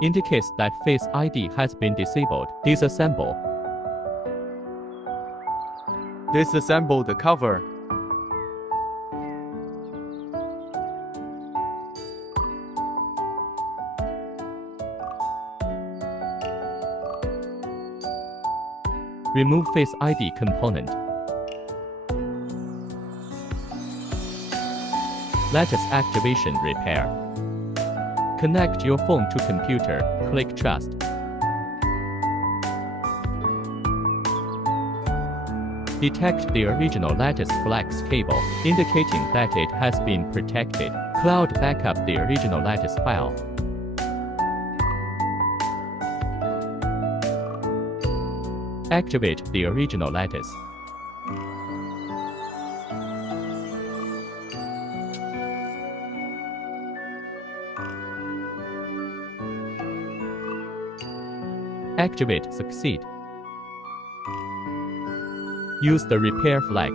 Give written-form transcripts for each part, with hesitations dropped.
indicates that Face ID has been disabled. Disassemble. Disassemble the cover. Remove Face ID component. Lattice activation repair. Connect your phone to computer. Click Trust. Detect the original Lattice flex cable, indicating that it has been protected. Cloud backup the original Lattice file. Activate the original Lattice. Activate Succeed. Use the repair flex.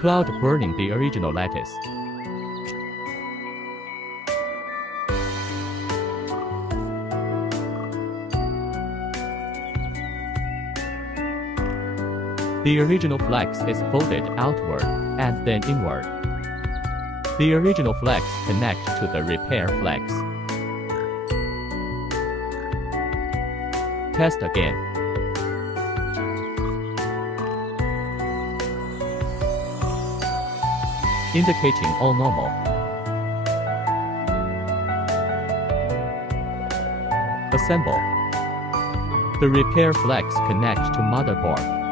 Cloud burning the original Lattice. The original flex is folded outward and then inward. The original flex connects to the repair flex. Test again. Indicating all normal. Assemble. The repair flex connects to motherboard.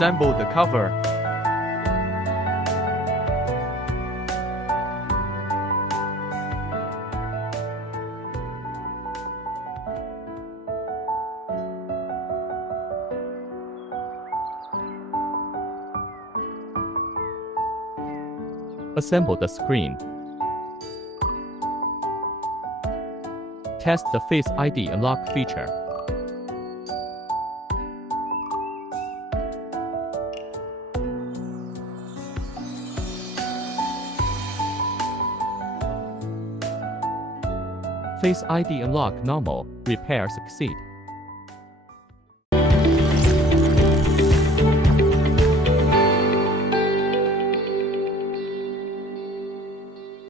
Assemble the cover. Assemble the screen. Test the Face ID unlock feature. Face ID unlock normal, repair succeed.